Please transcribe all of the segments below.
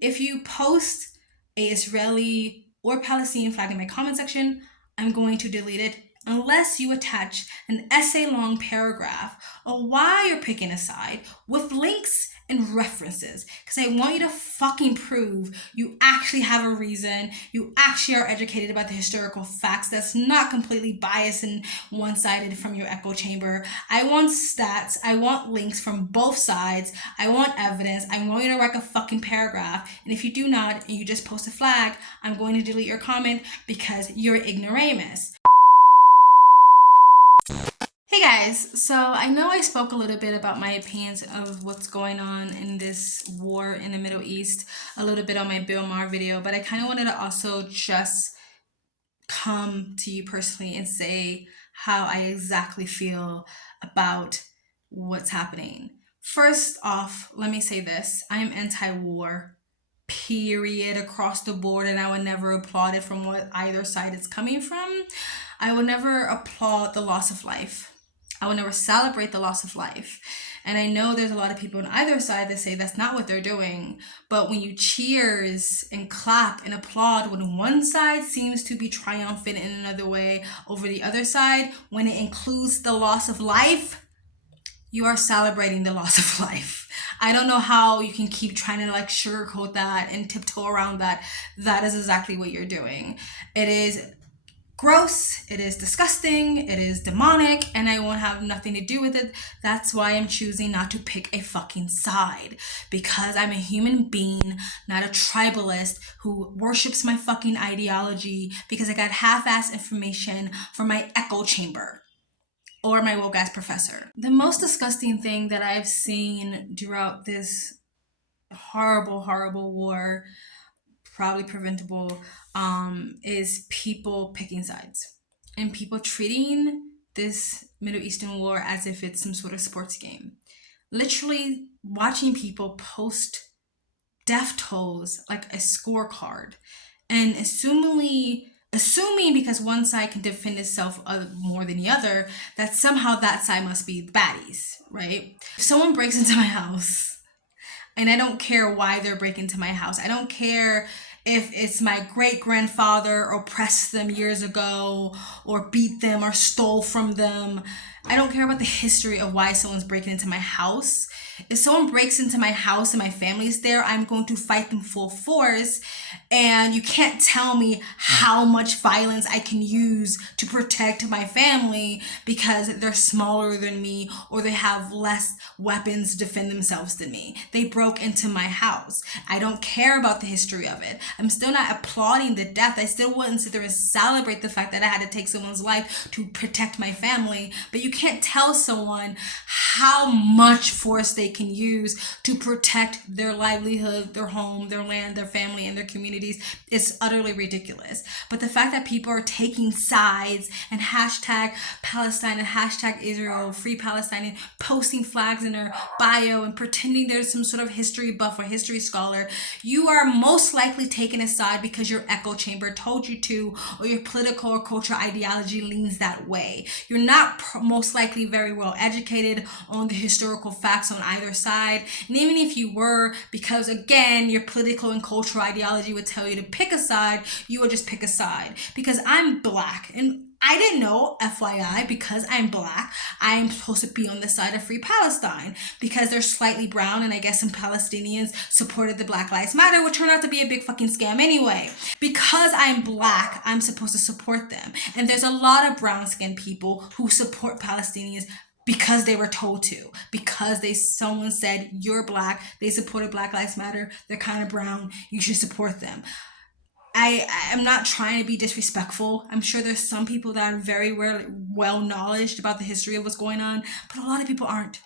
If you post a Israeli or Palestinian flag in my comment section, I'm going to delete it unless you attach an essay-long paragraph of why you're picking a side with links and references, because I want you to fucking prove you actually have a reason, you actually are educated about the historical facts that's not completely biased and one-sided from your echo chamber. I want stats, I want links from both sides, I want evidence, I want you to write a fucking paragraph, and if you do not and you just post a flag, I'm going to delete your comment because you're ignoramus. Hey guys, so I know I spoke a little bit about my opinions of what's going on in this war in the Middle East, a little bit on my Bill Maher video, but I kind of wanted to also just come to you personally and say how I exactly feel about what's happening. First off, let me say this. I am anti-war, period, across the board, and I would never applaud it from what either side it's coming from. I would never applaud the loss of life. I would never celebrate the loss of life. And I know there's a lot of people on either side that say that's not what they're doing. But when you cheers and clap and applaud when one side seems to be triumphant in another way over the other side, when it includes the loss of life, you are celebrating the loss of life. I don't know how you can keep trying to like sugarcoat that and tiptoe around that. That is exactly what you're doing. It is gross, it is disgusting, it is demonic, and I won't have nothing to do with it. That's why I'm choosing not to pick a fucking side, because I'm a human being, not a tribalist who worships my fucking ideology because I got half-ass information from my echo chamber or my woke ass professor. The most disgusting thing that I've seen throughout this horrible war, probably preventable, is people picking sides and people treating this Middle Eastern war as if it's some sort of sports game. Literally watching people post death tolls like a scorecard and assuming because one side can defend itself more than the other, that somehow that side must be baddies, right? If someone breaks into my house, and I don't care why they're breaking into my house, I don't care if it's my great grandfather oppressed them years ago or beat them or stole from them. I don't care about the history of why someone's breaking into my house. If someone breaks into my house and my family's there, I'm going to fight them full force. And you can't tell me how much violence I can use to protect my family because they're smaller than me or they have less weapons to defend themselves than me. They broke into my house. I don't care about the history of it. I'm still not applauding the death. I still wouldn't sit there and celebrate the fact that I had to take someone's life to protect my family. But you can't tell someone how much force they can use to protect their livelihood, their home, their land, their family, and their communities. It's utterly ridiculous. But the fact that people are taking sides and hashtag Palestine and hashtag Israel, free Palestine, and posting flags in their bio and pretending there's some sort of history buff or history scholar, you are most likely taking a side because your echo chamber told you to, or your political or cultural ideology leans that way. You're not most likely very well educated on the historical facts on either side. And even if you were, because again, your political and cultural ideology would tell you to pick a side, you would just pick a side. Because I'm black, and I didn't know, FYI, because I'm black, I am supposed to be on the side of Free Palestine because they're slightly brown, and I guess some Palestinians supported the Black Lives Matter, which turned out to be a big fucking scam anyway. Because I'm black, I'm supposed to support them. And there's a lot of brown-skinned people who support Palestinians because they were told to, because someone said, you're black, they supported Black Lives Matter, they're kind of brown, you should support them. I'm not trying to be disrespectful. I'm sure there's some people that are very well knowledgeable about the history of what's going on, but a lot of people aren't.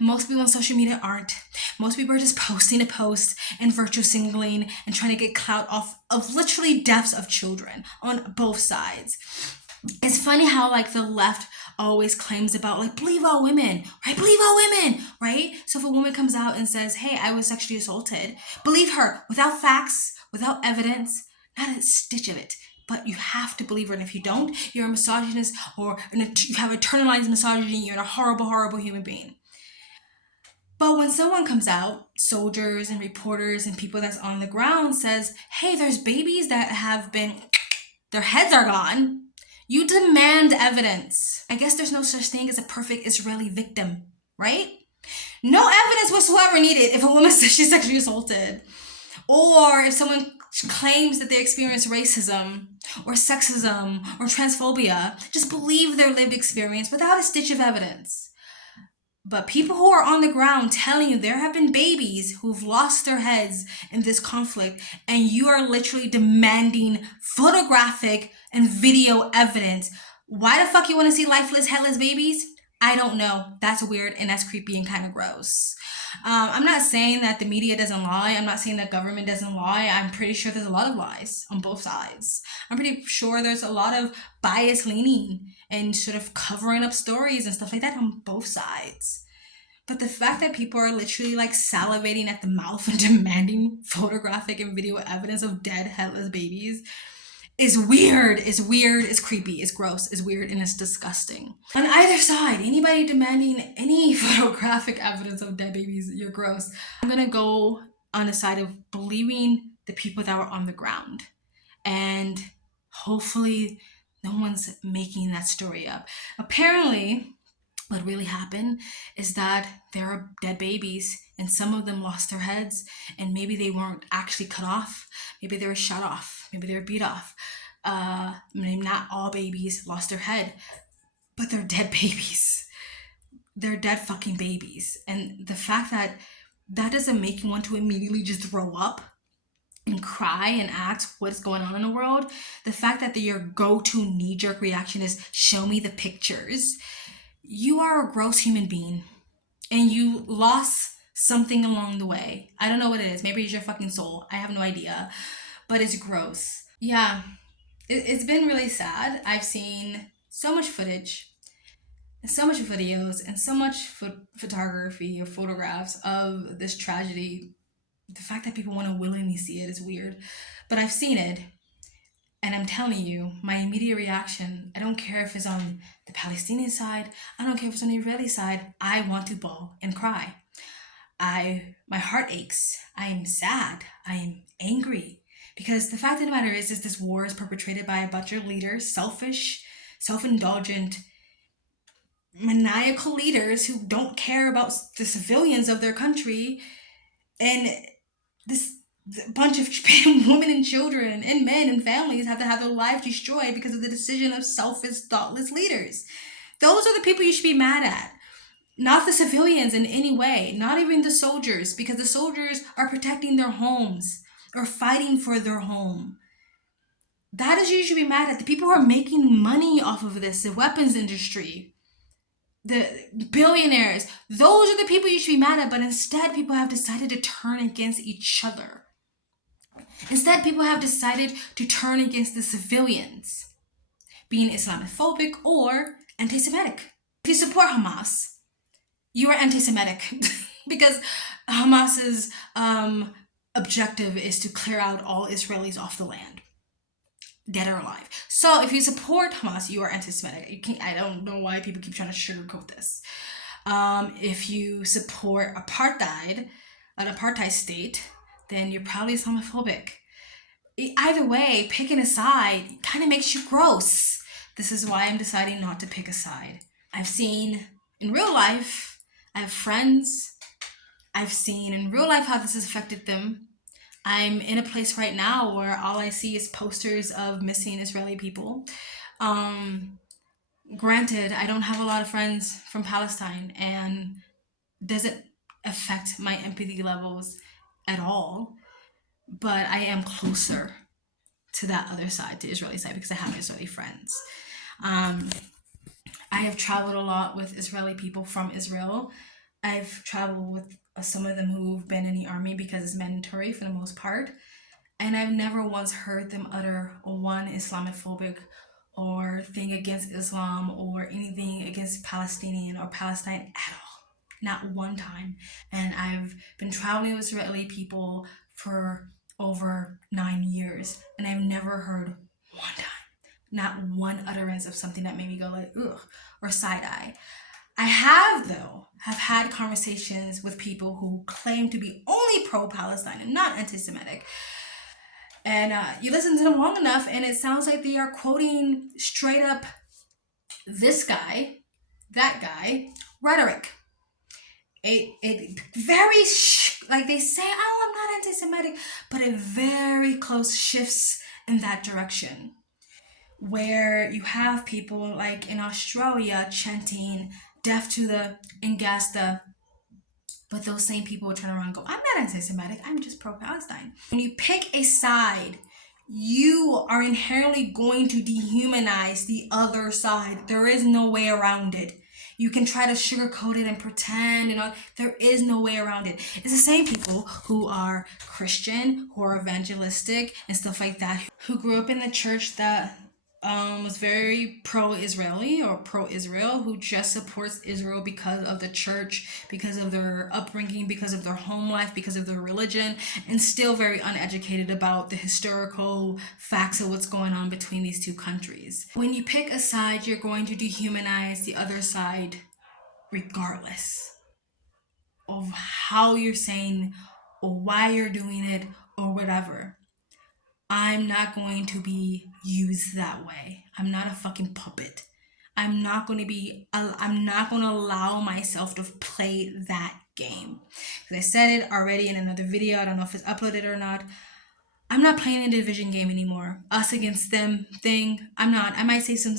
Most people on social media aren't. Most people are just posting a post and virtue signaling and trying to get clout off of literally deaths of children on both sides. It's funny how like the left always claims about like believe all women, right? Believe all women, right? So if a woman comes out and says, hey, I was sexually assaulted, believe her without facts, without evidence, not a stitch of it. But you have to believe her, and if you don't, you're a misogynist or you have internalized misogyny, you're a horrible, horrible human being. But when someone comes out, soldiers and reporters and people that's on the ground says, hey, there's babies that have been, their heads are gone, you demand evidence. I guess there's no such thing as a perfect Israeli victim, right? No evidence whatsoever needed if a woman says she's sexually assaulted, or if someone claims that they experience racism or sexism or transphobia. Just believe their lived experience without a stitch of evidence. But people who are on the ground telling you there have been babies who've lost their heads in this conflict, and you are literally demanding photographic and video evidence. Why the fuck you want to see lifeless, headless babies? I don't know. That's weird and that's creepy and kind of gross. I'm not saying that the media doesn't lie. I'm not saying that government doesn't lie. I'm pretty sure there's a lot of lies on both sides. I'm pretty sure there's a lot of bias leaning and sort of covering up stories and stuff like that on both sides. But the fact that people are literally like salivating at the mouth and demanding photographic and video evidence of dead headless babies is weird, it's creepy, it's gross, it's weird, and it's disgusting. On either side, anybody demanding any photographic evidence of dead babies, you're gross. I'm gonna go on the side of believing the people that were on the ground. And hopefully no one's making that story up. Apparently, what really happened is that there are dead babies and some of them lost their heads, and maybe they weren't actually cut off. Maybe they were shot off. Maybe they were beat off. Maybe not all babies lost their head, but they're dead babies. They're dead fucking babies. And the fact that that doesn't make you want to immediately just throw up and cry and ask what's going on in the world. The fact that your go-to knee-jerk reaction is show me the pictures. You are a gross human being and you lost something along the way. I don't know what it is. Maybe it's your fucking soul. I have no idea. But it's gross. Yeah, it's been really sad. I've seen so much footage, and so much videos, and so much photography or photographs of this tragedy. The fact that people want to willingly see it is weird. But I've seen it. And I'm telling you, my immediate reaction, I don't care if it's on the Palestinian side, I don't care if it's on the Israeli side, I want to bawl and cry. My heart aches. I am sad. I am angry. Because the fact of the matter is this war is perpetrated by a bunch of leaders, selfish, self-indulgent, maniacal leaders who don't care about the civilians of their country. And this bunch of women and children and men and families have to have their lives destroyed because of the decision of selfish, thoughtless leaders. Those are the people you should be mad at. Not the civilians in any way, not even the soldiers, because the soldiers are protecting their homes or fighting for their home. That is who you should be mad at. The people who are making money off of this, the weapons industry, the billionaires, those are the people you should be mad at, but instead people have decided to turn against each other. Instead, people have decided to turn against the civilians, being Islamophobic or anti-Semitic. If you support Hamas, you are anti-Semitic because Hamas's objective is to clear out all Israelis off the land, dead or alive. So if you support Hamas, you are anti-Semitic. I don't know why people keep trying to sugarcoat this. If you support apartheid, an apartheid state, then you're probably Islamophobic. Either way, picking a side kind of makes you gross. This is why I'm deciding not to pick a side. I've seen in real life, I have friends, I've seen in real life how this has affected them. I'm in a place right now where all I see is posters of missing Israeli people. Granted, I don't have a lot of friends from Palestine and doesn't affect my empathy levels at all, but I am closer to that other side, to Israeli side, because I have Israeli friends. I have traveled a lot with Israeli people from Israel. I've traveled with some of them who've been in the army because it's mandatory for the most part, and I've never once heard them utter one Islamophobic or thing against Islam or anything against Palestinian or Palestine at all. Not one time. And I've been traveling with Israeli people for over 9 years, and I've never heard one time, not one utterance of something that made me go like, ugh, or side eye. I have had conversations with people who claim to be only pro-Palestine and not anti-Semitic. And you listen to them long enough and it sounds like they are quoting straight up this guy, that guy, rhetoric. It very, like they say, oh, I'm not anti-Semitic, but it very close shifts in that direction. Where you have people like in Australia chanting death to the Ingasta, but those same people turn around and go, I'm not anti-Semitic, I'm just pro-Palestine. When you pick a side, you are inherently going to dehumanize the other side. There is no way around it. You can try to sugarcoat it and pretend and all. There is no way around it. It's the same people who are Christian, who are evangelistic and stuff like that, who grew up in the church that was very pro-Israeli or pro-Israel, who just supports Israel because of the church, because of their upbringing, because of their home life, because of their religion, and still very uneducated about the historical facts of what's going on between these two countries. When you pick a side, you're going to dehumanize the other side regardless of how you're saying or why you're doing it or whatever. I'm not going to be used that way. I'm not a fucking puppet. I'm not going to allow myself to play that game. Because I said it already in another video. I don't know if it's uploaded or not. I'm not playing the division game anymore. Us against them thing. I'm not. I might say some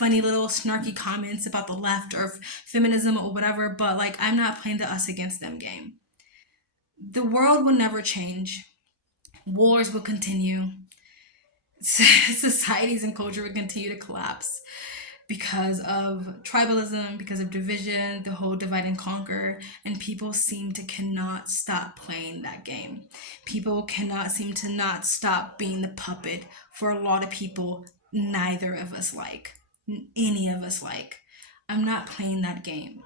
funny little snarky comments about the left or feminism or whatever, but like I'm not playing the us against them game. The world will never change. Wars will continue. Societies and culture will continue to collapse because of tribalism, because of division, the whole divide and conquer, and people seem to cannot stop playing that game. People cannot seem to not stop being the puppet for a lot of people neither of us like, any of us like. I'm not playing that game.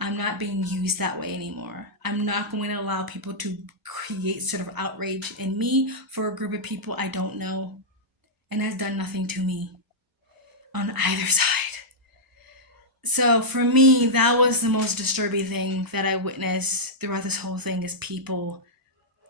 I'm not being used that way anymore. I'm not going to allow people to create sort of outrage in me for a group of people I don't know and has done nothing to me on either side. So for me, that was the most disturbing thing that I witnessed throughout this whole thing is people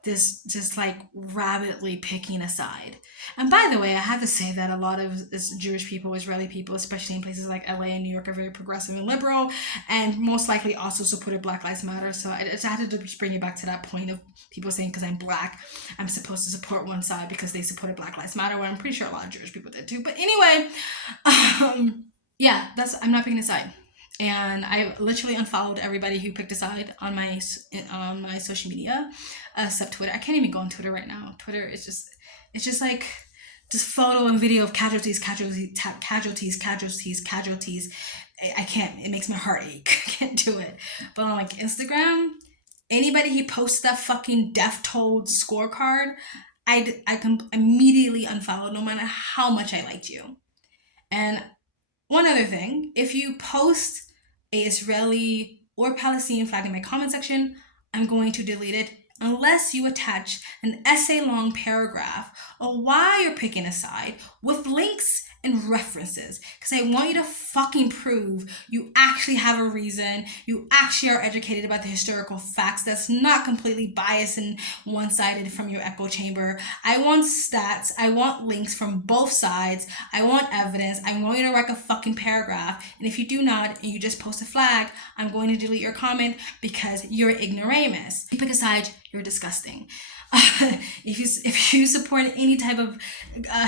just like rabidly picking a side. And by the way, I have to say that a lot of Jewish people, Israeli people, especially in places like LA and New York, are very progressive and liberal, and most likely also supported Black Lives Matter. So I just had to just bring you back to that point of people saying because I'm Black, I'm supposed to support one side because they supported Black Lives Matter, when I'm pretty sure a lot of Jewish people did too. But anyway, yeah, I'm not picking a side. And I literally unfollowed everybody who picked a side on my social media, except Twitter. I can't even go on Twitter right now. Twitter is just like just photo and video of casualties. I can't. It makes my heart ache. I can't do it. But on like Instagram, anybody who posts that fucking death toll scorecard, I can immediately unfollow no matter how much I liked you. And one other thing, if you post a Israeli or Palestinian flag in my comment section, I'm going to delete it unless you attach an essay-long paragraph of why you're picking a side with links and references, because I want you to fucking prove you actually have a reason, you actually are educated about the historical facts that's not completely biased and one-sided from your echo chamber. I want stats, I want links from both sides, I want evidence, I want you to write a fucking paragraph, and if you do not, and you just post a flag, I'm going to delete your comment because you're ignoramus. You pick a side, you're disgusting. If you support any type of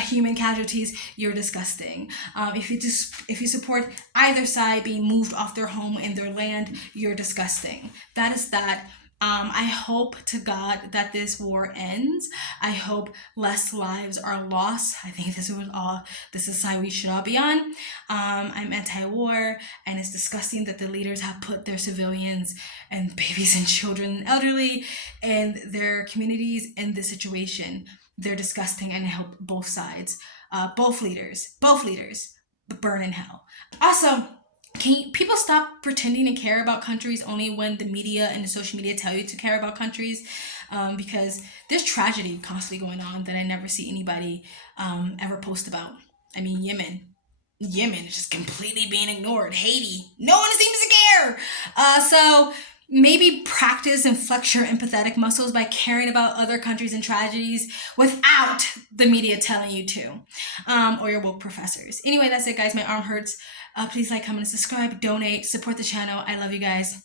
human casualties, you're disgusting. If you support either side being moved off their home and their land, you're disgusting. That is that. I hope to God that this war ends. I hope less lives are lost. I think this is the side we should all be on. I'm anti-war, and it's disgusting that the leaders have put their civilians and babies and children and elderly and their communities in this situation. They're disgusting, and I hope both sides, both leaders burn in hell. Also, can people stop pretending to care about countries only when the media and the social media tell you to care about countries? Because there's tragedy constantly going on that I never see anybody ever post about. I mean, Yemen is just completely being ignored. Haiti, no one seems to So maybe practice and flex your empathetic muscles by caring about other countries and tragedies without the media telling you to, or your woke professors. Anyway, that's it, guys. My arm hurts. Please like, comment, and subscribe, donate, support the channel. I love you guys.